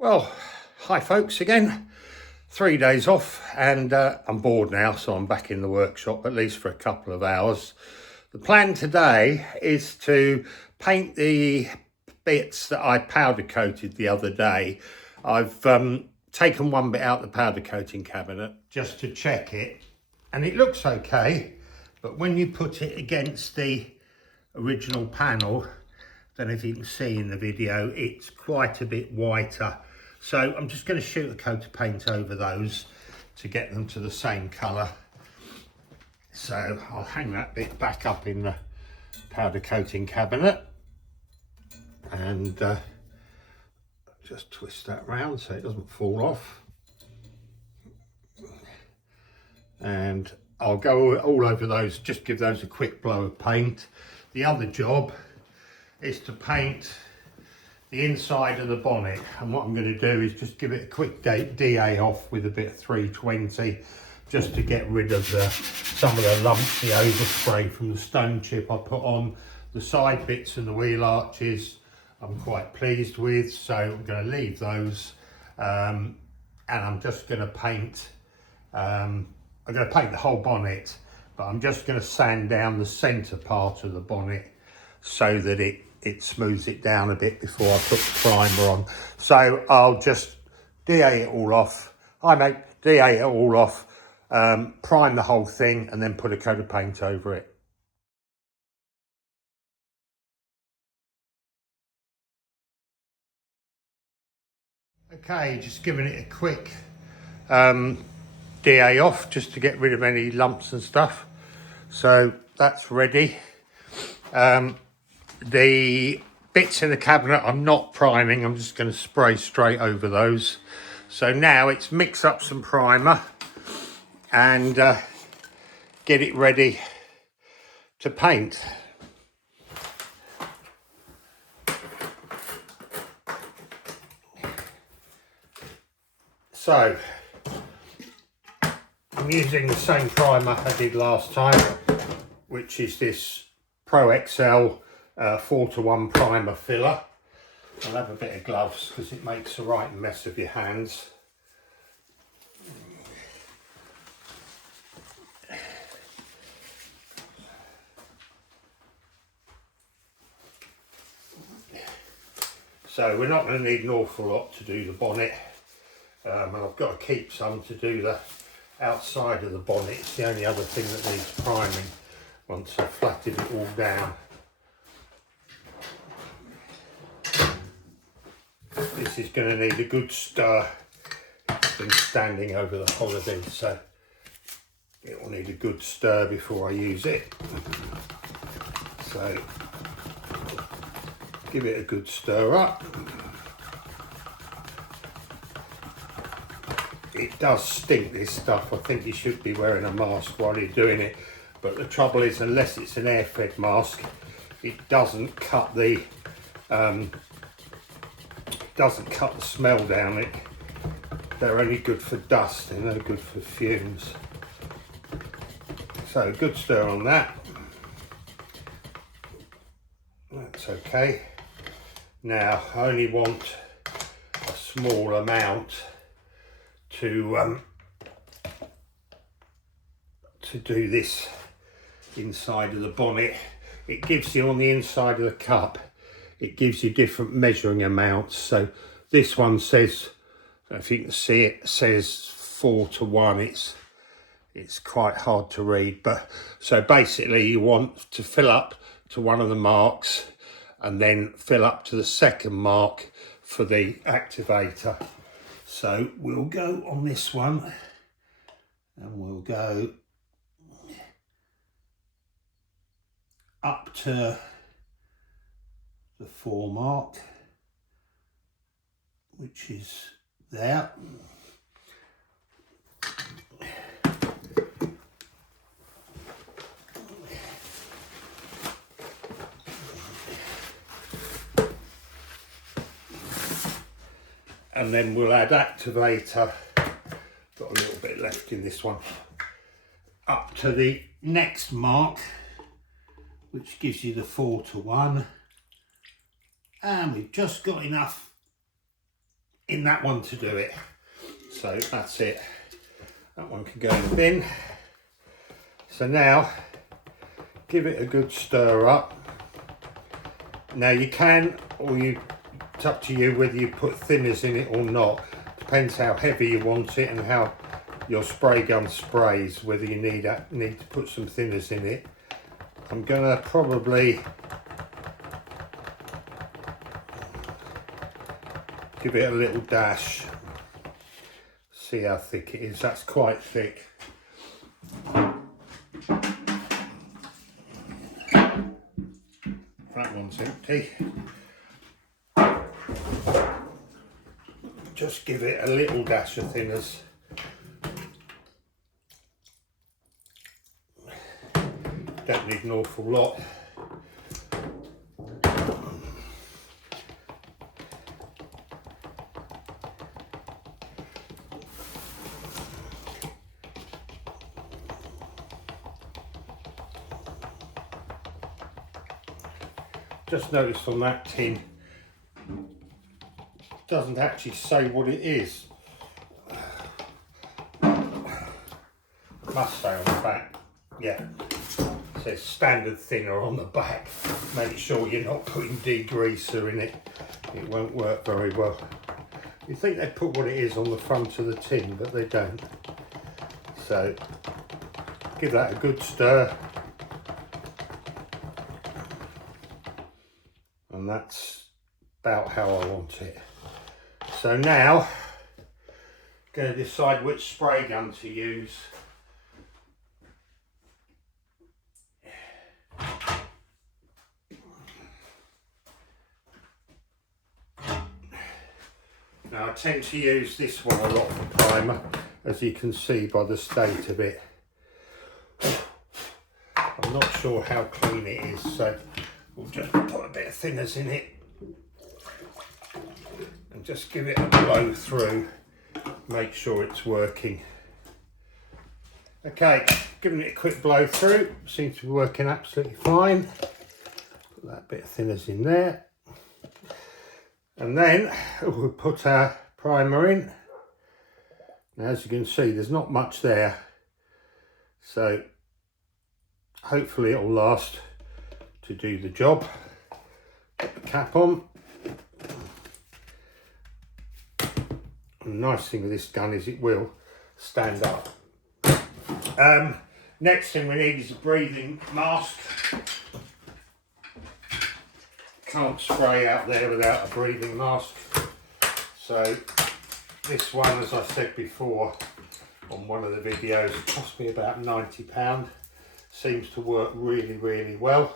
Well, hi folks again. 3 days off and I'm bored now, so I'm back in the workshop at least for a couple of hours. The plan today is to paint the bits that I powder coated the other day. I've taken one bit out the powder coating cabinet just to check it, and it looks okay, but when you put it against the original panel, then if you can see in the video, it's quite a bit whiter. So I'm just going to shoot a coat of paint over those to get them to the same colour. So I'll hang that bit back up in the powder coating cabinet and just twist that round so it doesn't fall off. And I'll go all over those, just give those a quick blow of paint. The other job is to paint the inside of the bonnet, and what I'm going to do is just give it a quick DA off with a bit of 320 just to get rid of some of the lumps, the overspray from the stone chip I put on. The side bits and the wheel arches I'm quite pleased with, so I'm going to leave those, and I'm just going to paint I'm going to paint the whole bonnet, but I'm just going to sand down the centre part of the bonnet so that it smooths it down a bit before I put the primer on. So I'll just DA it all off. DA it all off, prime the whole thing, and then put a coat of paint over it. Okay, just giving it a quick DA off just to get rid of any lumps and stuff. So that's ready. The bits in the cabinet I'm not priming, I'm just going to spray straight over those. So now it's mix up some primer and get it ready to paint. So I'm using the same primer I did last time, which is this Pro XL 4:1 primer filler. I'll have a bit of gloves because it makes a right mess of your hands. So we're not going to need an awful lot to do the bonnet, and I've got to keep some to do the outside of the bonnet. It's the only other thing that needs priming once I've flattened it all down. This is going to need a good stir. It's been standing over the holiday, so it will need a good stir before I use it. So give it a good stir up. It does stink, this stuff. I think you should be wearing a mask while you're doing it, but the trouble is, unless it's an air-fed mask, it doesn't cut the smell down it. They're only good for dust, they're no good for fumes. So good stir on that. That's okay. Now I only want a small amount to do this inside of the bonnet. It gives you, on the inside of the cup, it gives you different measuring amounts. So this one says, if you can see it, says 4:1. It's quite hard to read, but so basically you want to fill up to one of the marks and then fill up to the second mark for the activator. So we'll go on this one and we'll go up to the 4 mark, which is there. And then we'll add activator, got a little bit left in this one, up to the next mark, which gives you the 4:1. And we've just got enough in that one to do it. So that's it. That one can go in the bin. So now give it a good stir up. Now you can, or it's up to you whether you put thinners in it or not. Depends how heavy you want it and how your spray gun sprays, whether you need to put some thinners in it. I'm gonna probably give it a little dash. See how thick it is. That's quite thick. That one's empty. Just give it a little dash of thinners. Don't need an awful lot. Just noticed on that tin, doesn't actually say what it is. Must say on the back, yeah. It says standard thinner on the back. Make sure you're not putting degreaser in it. It won't work very well. You think they put what it is on the front of the tin, but they don't. So give that a good stir. And that's about how I want it. So now, I'm going to decide which spray gun to use. Now I tend to use this one a lot for primer, as you can see by the state of it. I'm not sure how clean it is, so we'll just put a bit of thinners in it and just give it a blow through, make sure it's working. Okay, giving it a quick blow through, seems to be working absolutely fine. Put that bit of thinners in there. And then we'll put our primer in. Now, as you can see, there's not much there. So hopefully it'll last to do the job. Put the cap on. And the nice thing with this gun is it will stand up. Next thing we need is a breathing mask. Can't spray out there without a breathing mask. So this one, as I said before on one of the videos, cost me about £90. Seems to work really, really well.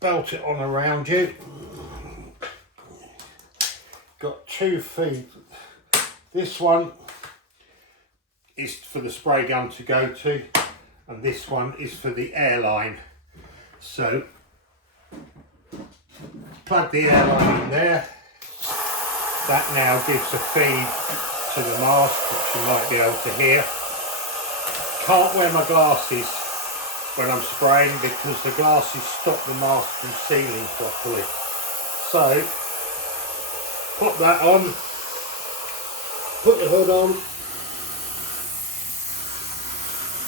Belt it on around you. Got 2 feet. This one is for the spray gun to go to, and this one is for the airline. So plug the airline in there. That now gives a feed to the mask, which you might be able to hear. Can't wear my glasses when I'm spraying because the glasses stop the mask from sealing properly. So pop that on, put the hood on,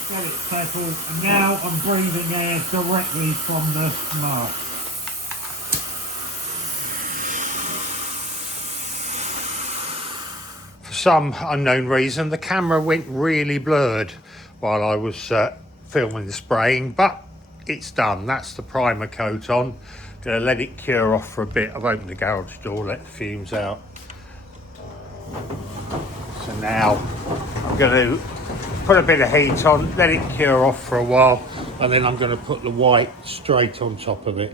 get it settled, and now I'm breathing air directly from the mask. For some unknown reason, the camera went really blurred while I was filming the spraying, but it's done. That's the primer coat on. Gonna let it cure off for a bit. I've opened the garage door, let the fumes out. So now I'm going to put a bit of heat on, let it cure off for a while, and then I'm going to put the white straight on top of it.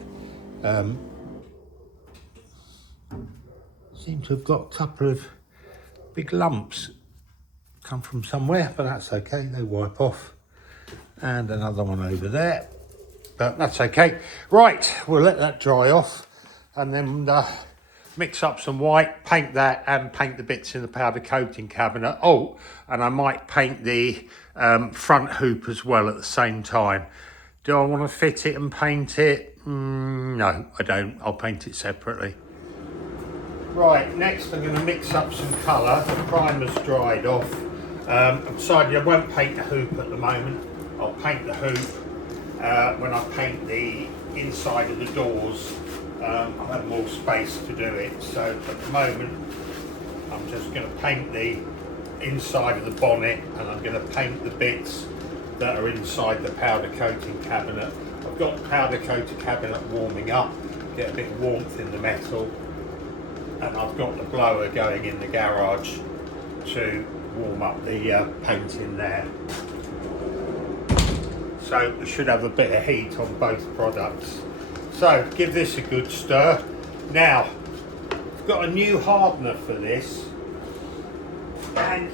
Seem to have got a couple of big lumps come from somewhere, but that's okay, they wipe off. And another one over there, but that's okay. Right, we'll let that dry off and then mix up some white, paint that, and paint the bits in the powder coating cabinet. Oh, and I might paint the front hoop as well at the same time. Do I want to fit it and paint it? No, I don't. I'll paint it separately. Right, next I'm going to mix up some colour. The primer's dried off. I've decided I won't paint the hoop at the moment. I'll paint the hoop when I paint the inside of the doors. I'll have more space to do it. So at the moment I'm just going to paint the inside of the bonnet, and I'm going to paint the bits that are inside the powder coating cabinet. I've got the powder coating cabinet warming up, get a bit of warmth in the metal, and I've got the blower going in the garage to warm up the paint in there. So we should have a bit of heat on both products. So give this a good stir. Now, I've got a new hardener for this, and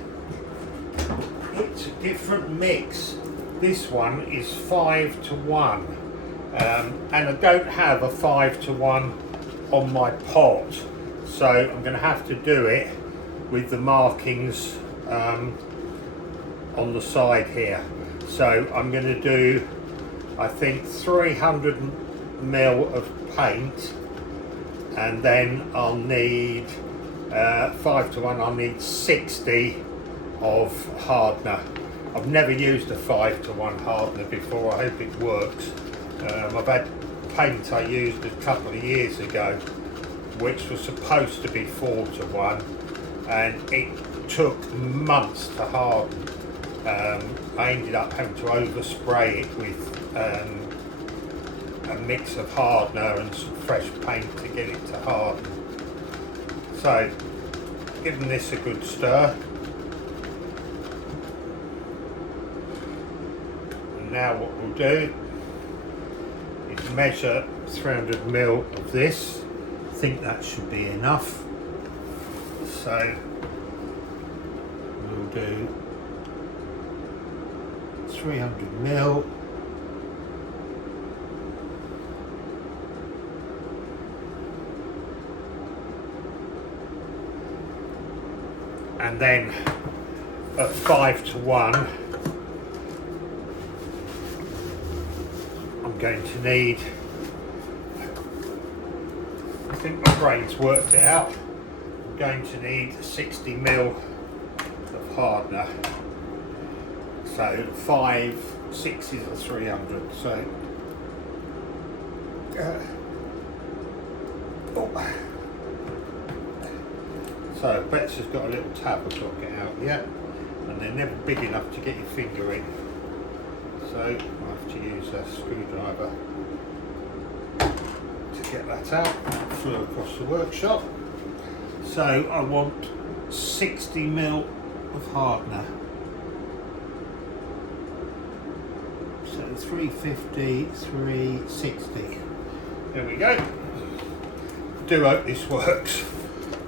it's a different mix. This one is 5:1, and I don't have a 5:1 on my pot. So I'm going to have to do it with the markings on the side here. So I'm going to do, I think, 300 ml of paint, and then I'll need 5:1. I'll need 60 of hardener. I've never used a 5:1 hardener before. I hope it works. I've had paint I used a couple of years ago, which was supposed to be 4:1, and it took months to harden. I ended up having to overspray it with a mix of hardener and some fresh paint to get it to harden. So, giving this a good stir. And now what we'll do is measure 300 ml of this. I think that should be enough. So we'll do 300 ml. And then at 5:1, I'm going to need, I think my brain's worked it out, I'm going to need 60 ml of hardener. So 5 6s are 300. So so Betsy's got a little tab I've got to get out yet, and they're never big enough to get your finger in. So I have to use a screwdriver to get that out. That flew across the workshop. So I want 60 ml of hardener. So 350, 360. There we go. Do hope this works.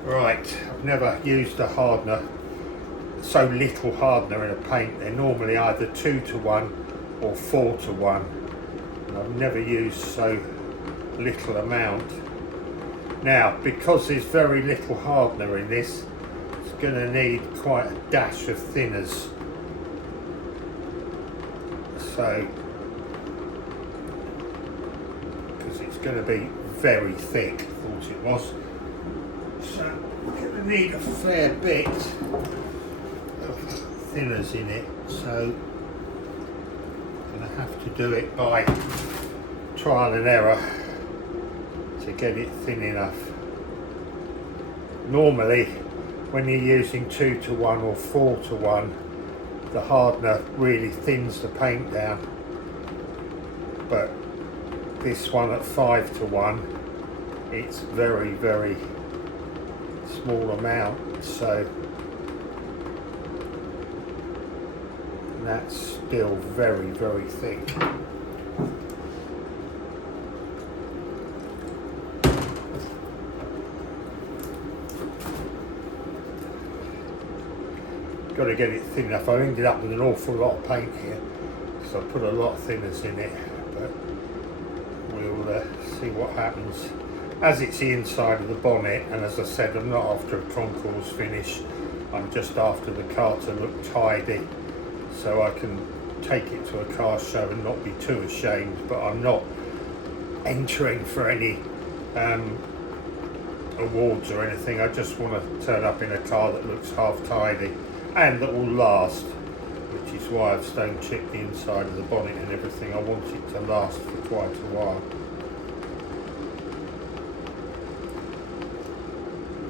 Right, I've never used a hardener, so little hardener in a paint. They're normally either 2:1 or 4:1. And I've never used so little amount. Now, because there's very little hardener in this, it's going to need quite a dash of thinners. So, because it's going to be very thick, I thought it was. So we're going to need a fair bit of thinners in it. So I'm going to have to do it by trial and error to get it thin enough. Normally, when you're using 2:1 or 4:1, the hardener really thins the paint down. But this one at 5:1, it's very, very small amount, so that's still very, very thick. Got to get it thin enough. I ended up with an awful lot of paint here, so I put a lot of thinners in it, but we'll see what happens. As it's the inside of the bonnet, and as I said, I'm not after a concours finish, I'm just after the car to look tidy, so I can take it to a car show and not be too ashamed. But I'm not entering for any awards or anything. I just want to turn up in a car that looks half tidy and that will last, which is why I've stone chipped the inside of the bonnet and everything. I want it to last for quite a while.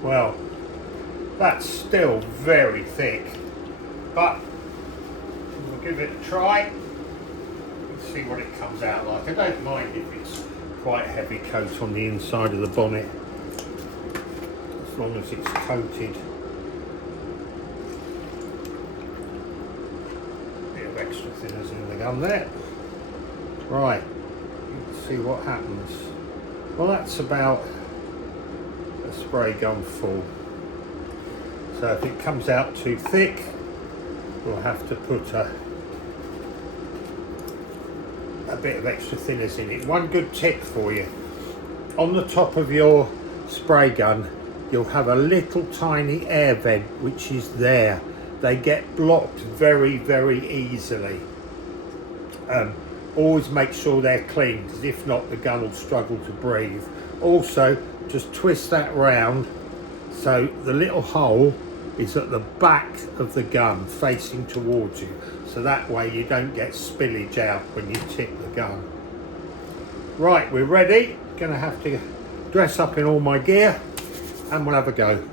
Well, that's still very thick, but we'll give it a try and see what it comes out like. I don't mind if it's quite a heavy coat on the inside of the bonnet, as long as it's coated. Bit of extra thinners in the gun there. Right, let's see what happens. Well, that's about a spray gun full. So if it comes out too thick, we'll have to put a bit of extra thinners in it. One good tip for you: on the top of your spray gun, you'll have a little tiny air vent which is there. They get blocked very, very easily. Always make sure they're clean, because if not, the gun will struggle to breathe. Also, just twist that round so the little hole is at the back of the gun facing towards you, so that way you don't get spillage out when you tip the gun. Right, we're ready. Gonna have to dress up in all my gear and we'll have a go.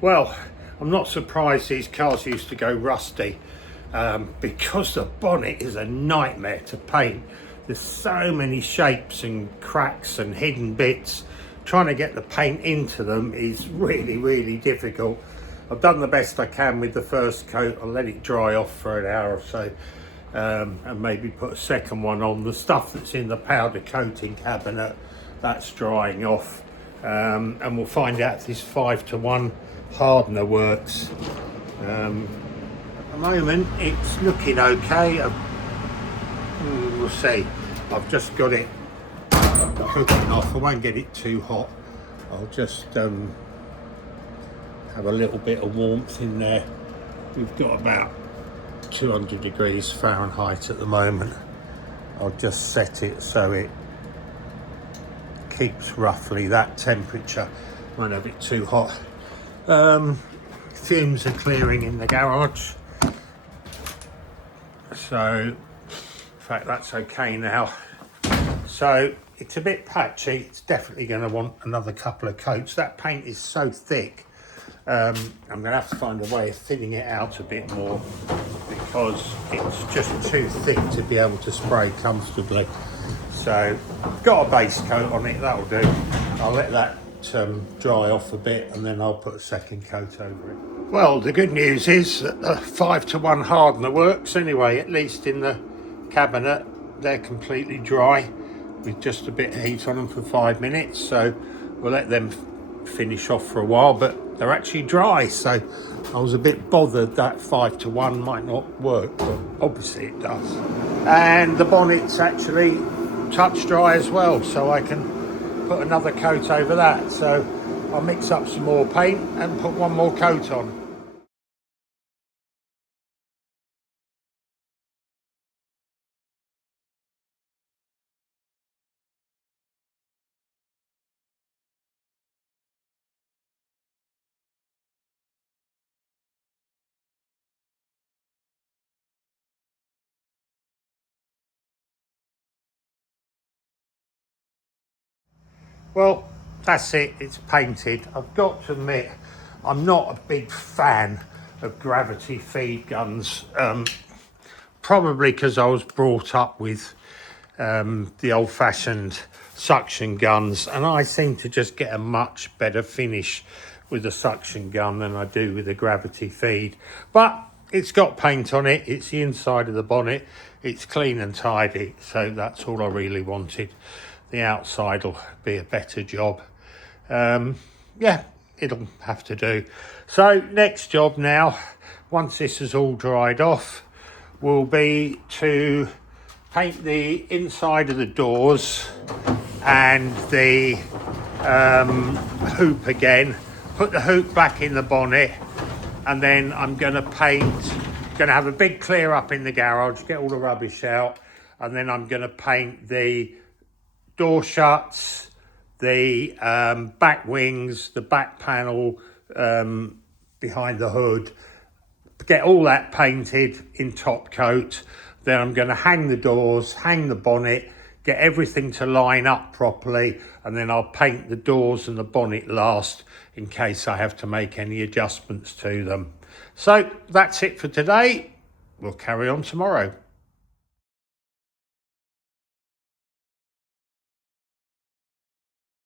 Well, I'm not surprised these cars used to go rusty, because the bonnet is a nightmare to paint. There's so many shapes and cracks and hidden bits. Trying to get the paint into them is really, really difficult. I've done the best I can with the first coat. I'll let it dry off for an hour or so, and maybe put a second one on. The stuff that's in the powder coating cabinet, that's drying off, and we'll find out if this 5:1 hardener works. At the moment it's looking okay. We'll see. I've just got it cooking off. I won't get it too hot. I'll just have a little bit of warmth in there. We've got about 200 degrees Fahrenheit at the moment. I'll just set it so it keeps roughly that temperature. Won't have it too hot. Fumes are clearing in the garage, so in fact that's okay now. So it's a bit patchy. It's definitely going to want another couple of coats. That paint is so thick. I'm going to have to find a way of thinning it out a bit more, because it's just too thick to be able to spray comfortably. So got a base coat on it, that'll do. I'll let that dry off a bit and then I'll put a second coat over it. Well, the good news is that the 5:1 hardener works anyway, at least in the cabinet. They're completely dry with just a bit of heat on them for 5 minutes, so we'll let them finish off for a while, but they're actually dry, so I was a bit bothered that 5:1 might not work, but obviously it does. And the bonnet's actually touch dry as well, so I can put another coat over that. So I'll mix up some more paint and put one more coat on. Well, that's it, it's painted. I've got to admit, I'm not a big fan of gravity feed guns, probably because I was brought up with the old-fashioned suction guns, and I seem to just get a much better finish with the suction gun than I do with the gravity feed. But it's got paint on it, it's the inside of the bonnet, it's clean and tidy, so that's all I really wanted. The outside will be a better job. Yeah, it'll have to do. So next job now, once this is all dried off, will be to paint the inside of the doors and the hoop again, put the hoop back in the bonnet, and then I'm going to have a big clear up in the garage, get all the rubbish out, and then I'm going to paint the door shuts, the back wings, the back panel behind the hood, get all that painted in top coat. Then I'm going to hang the doors, hang the bonnet, get everything to line up properly, and then I'll paint the doors and the bonnet last in case I have to make any adjustments to them. So that's it for today. We'll carry on tomorrow.